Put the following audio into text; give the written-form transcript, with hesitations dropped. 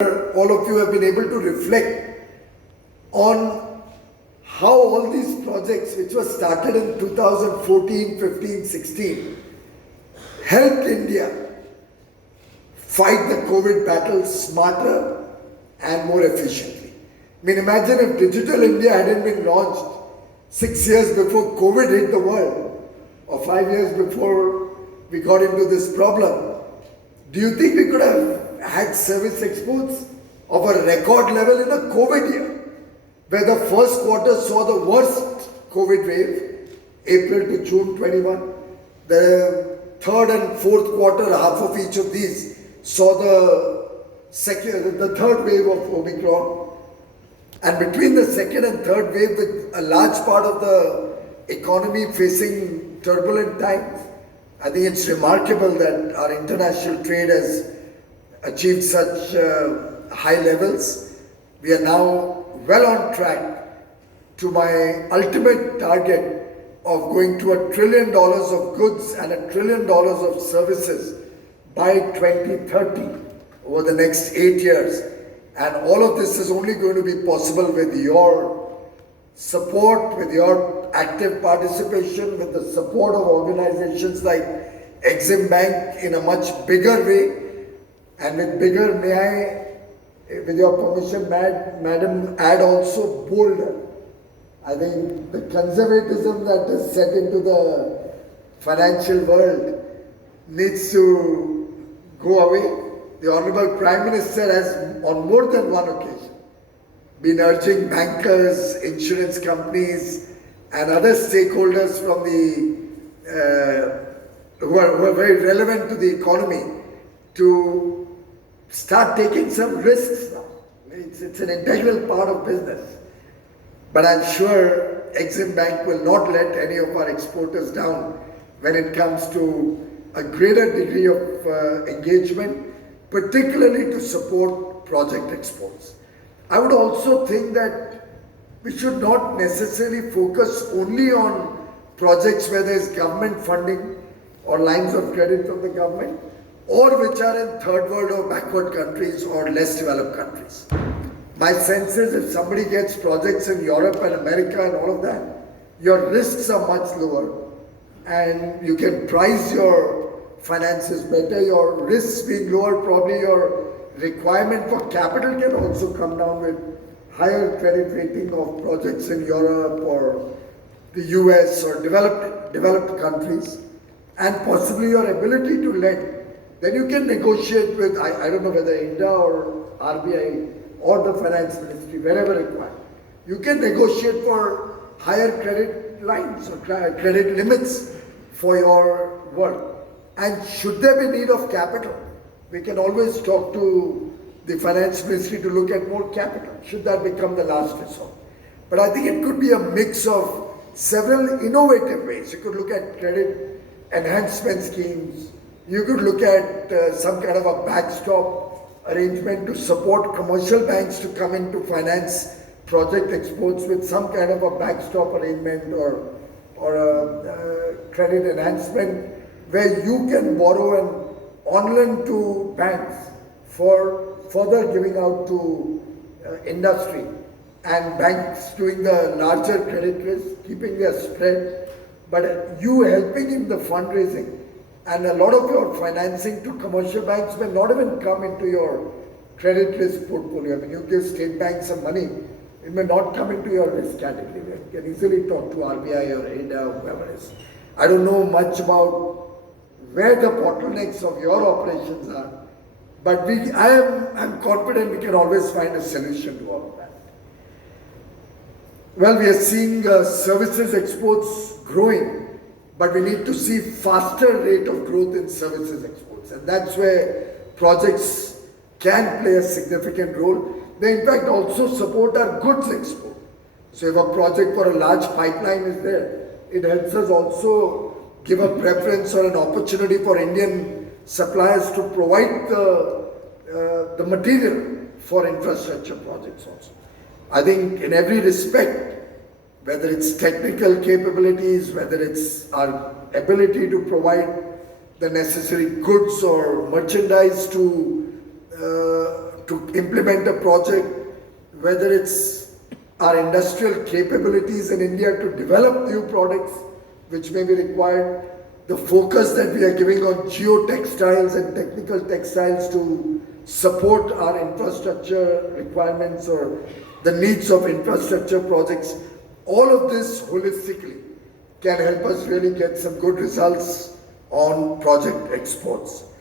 all of you have been able to reflect on how all these projects, which were started in 2014, 15, 16, helped India fight the COVID battle smarter and more efficiently. I mean, imagine if Digital India hadn't been launched 6 years before COVID hit the world, or 5 years before we got into this problem. Do you think we could have had service exports of a record level in a COVID year, where the first quarter saw the worst COVID wave, April to June 21. The third and fourth quarter, half of each of these, saw the third wave of Omicron. And between the second and third wave, with a large part of the economy facing turbulent times, I think it's remarkable that our international trade has achieved such high levels. We are now well on track to my ultimate target of going to $1 trillion of goods and $1 trillion of services by 2030, over the next 8 years. And all of this is only going to be possible with your support, with your active participation, with the support of organizations like Exim Bank in a much bigger way. And with bigger, may I, with your permission, Madam, add also bolder. I think the conservatism that is set into the financial world needs to go away. The Honorable Prime Minister has, on more than one occasion, been urging bankers, insurance companies, and other stakeholders from the who are very relevant to the economy to start taking some risks now. It's an integral part of business. But I'm sure Exim Bank will not let any of our exporters down when it comes to a greater degree of engagement, particularly to support project exports. I would also think that we should not necessarily focus only on projects where there is government funding or lines of credit from the government, or which are in third world or backward countries or less developed countries. My sense is if somebody gets projects in Europe and America and all of that, your risks are much lower and you can price your finances better, your risks being lower, probably your requirement for capital can also come down with higher credit rating of projects in Europe or the US or developed countries, and possibly your ability to lend. Then you can negotiate with, I don't know whether India or RBI or the Finance Ministry, wherever required. You can negotiate for higher credit lines or credit limits for your work. And should there be need of capital, we can always talk to the Finance Ministry to look at more capital, should that become the last resort. But I think it could be a mix of several innovative ways. You could look at credit enhancement schemes. You could look at some kind of a backstop arrangement to support commercial banks to come in to finance project exports with some kind of a backstop arrangement or a credit enhancement where you can borrow and on-lend to banks for further giving out to industry, and banks doing the larger credit risk, keeping their spread, but you helping in the fundraising. And a lot of your financing to commercial banks may not even come into your credit risk portfolio. I mean, you give state banks some money, it may not come into your risk category. You can easily talk to RBI or AIDA or whoever it is. I don't know much about where the bottlenecks of your operations are, but I'm confident we can always find a solution to all of that. Well, we are seeing services exports growing, but we need to see faster rate of growth in services exports, and that's where projects can play a significant role. They in fact also support our goods export. So if a project for a large pipeline is there, it helps us also give a preference or an opportunity for Indian suppliers to provide the material for infrastructure projects also. I think in every respect, whether it's technical capabilities, whether it's our ability to provide the necessary goods or merchandise to to implement a project, whether it's our industrial capabilities in India to develop new products which may be required, the focus that we are giving on geotextiles and technical textiles to support our infrastructure requirements or the needs of infrastructure projects, all of this holistically can help us really get some good results on project exports.